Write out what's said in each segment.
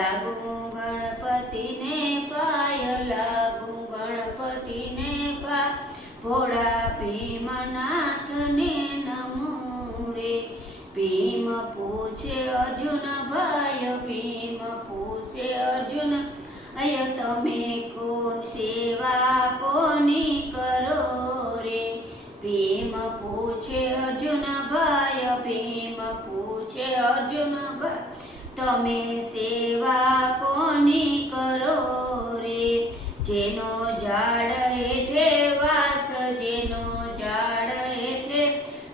लागू गणपति ने पाय, लागू गणपति ने पाय, भोळा भीमनाथ ने नमो रे। भीम पूछे अर्जुन भाई, भीम पूछे अर्जुन अय तमे कोण सेवा कोनी करो रे। भीम पूछे अर्जुन भाई, भीम पूछे अर्जुन भाई, तमे सेवा कोनी करो रे। जेनो झाड़ हेठे वास, जेनो झाड़ हेठे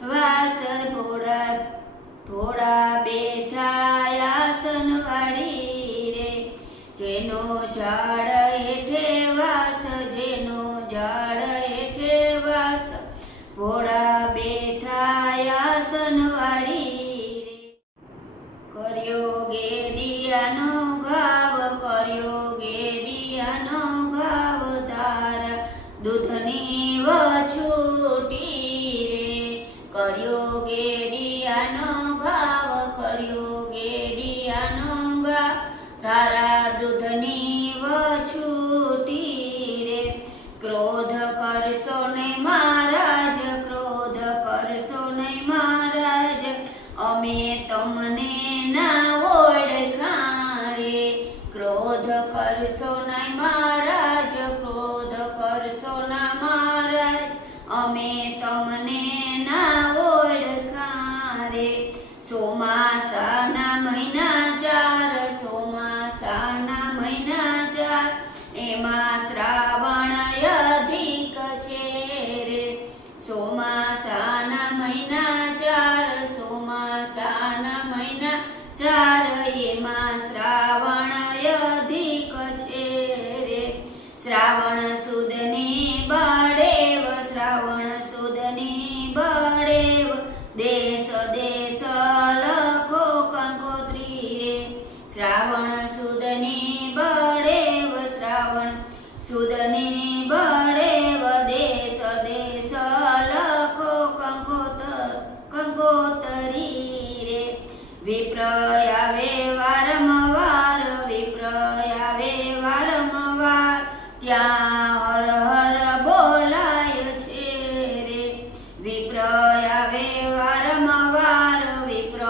वास, घोड़ा घोड़ा बेठा आसन वाड़ी रे। जेनो झाड़ हेठे वास, जेनो झाड़ हेठे वास, घोड़ा बेठा आसन वाड़ी रे। कर्यो गेडियानो घाव, कर्यो गेडियानो घाव, तारा दूधनी वछूटी रे। कर्यो गेडियानो घाव, कर्यो गेडियानो घाव, तारा दूधनी वछूटी रे। क्रोध करशो नहीं महाराज, क्रोध करशो नहीं महाराज, अमे तमने ना ओळखा रे। क्रोध करशो नहीं महाराज, क्रोध करशो ना महाराज, अमे तमने ना ओळखा रे। सोमासाना महीना 4, सोमासाना महीना 4, एमा श्रावण अधिक छे रे। सोमासाना महीना 4, सोमासाना महीना 4, एमा श्रावण अधिक छे रे। श्रावण सुदनी बड़ेव, श्रावण सुदनी बड़ेव, देश देश लखो कंकोत्री रे। श्रावण सुदनी बड़ेव, श्रावण सुदनी बड़ेव, देश देश लखो कंकोतरी रे। विप्र आवे वारंवार, विप्र आवे वारंवार, त्या हर हर बोलाय छे रे। विप्र आवे वारंवार, विप्र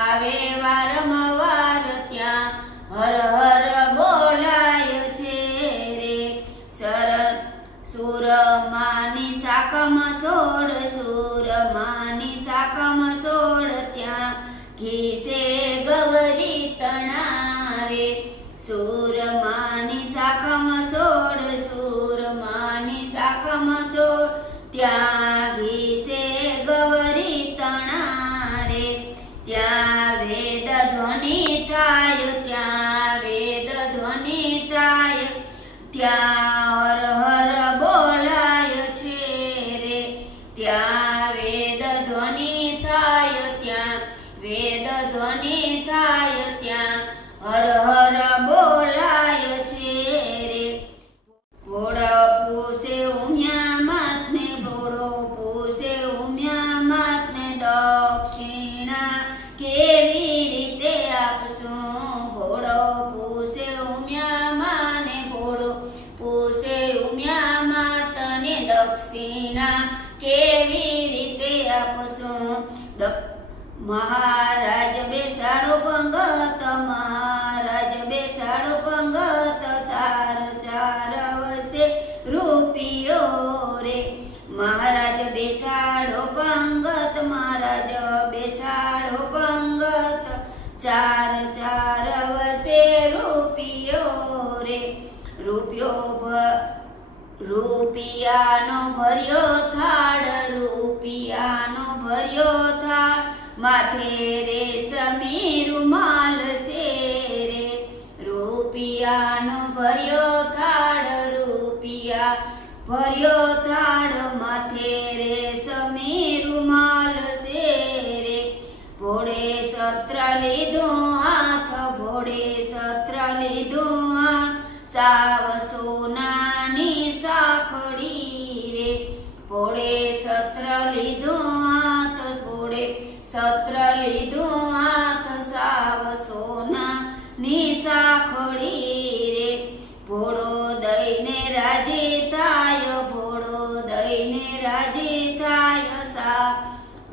आवे वारंवार, त्या हर हर बोलाय छे रे। सूरमानी साकम सोड, सूरमानी साकम सोड, त्या घीसे गवरी तना रे। सूरमानी साकम सोड, सूरमानी साकम सोड, त्या घीसे गवरी तना रे। त्या वेद ध्वनि थाय, त्या वेद ध्वनि थाय, त्या हर हर बोलाय छे रे। त्या वेद ध्वनि थाय, त्या वेद ध्वनि थाय, त्या हर हर बोलाय छे रे। घोड़ो पूछे उम्या मातने, घोड़ो पूछे उम्या मातने, दक्षिणा केवी रीते आपशो। घोड़ो पूछे उम्या माने, घोड़ो पूछे उम्या मातने, दक्षिणा केवी रीते आपशो। महाराज बेसाड़ो पंगत, महाराज बेसाड़ो पंगत, 4 वर्षे रूपियो रे। महाराज बेसाड़ो पंगत, महाराज बेसाड़ो पंगत, 4 वर्षे रूपियो रे। रूपियानो भर्यो थाळ, रूपियानो भर्यो थाळ, माथे रेशमी रुमाल छे रे। रूपियानो भर्यो थाळ, रूपिया भर्यो थाळ, माथे रेशमी रुमाल छे रे। घोड़े सत्र लीधो हाथ, घोड़े सत्र लीधो हाथ, साव सोनानी साखड़ी रे। घोड़े सत्र लीधो हाथ, घोड़े सत्र लीधो हाथ, साव सोना ની સા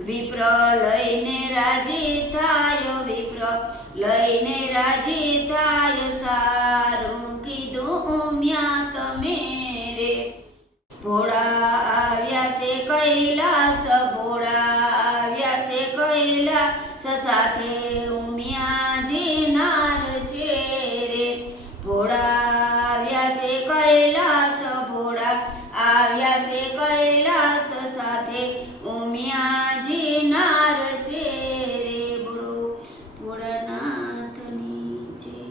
વિપ્ર લઈને રાજી થાય, વિપ્ર લઈને રાજી થાય, સારું કીધું ઉમિયા તમે રે. ભોળા આવ્યા છે કૈલાસ, ભોળા આવ્યા છે કૈલાસ, સાથે ઉમિયાજી નાર છે રે. ભોળા આવ્યા છે કૈલાસ, ભોળા આવ્યા છે કૈલાસ, સાથે ઉમિયાજી નાર છે રે. બોલો ભોળાનાથની જય.